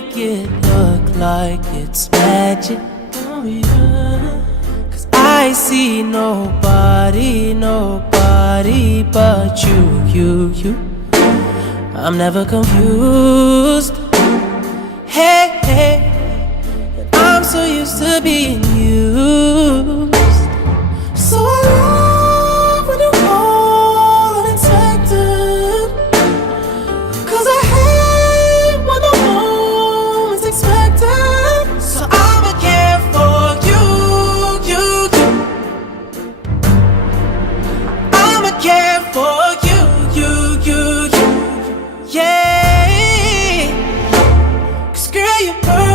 make it look like it's magic. Oh yeah. 'Cause I see nobody but you. I'm never confused. Hey, I'm so used to being used. So I love when you call unexpected, 'cause I hate when the moment's expected. So I'ma care for you. I'ma care for you. Yeah. 'Cause girl, you're perfect.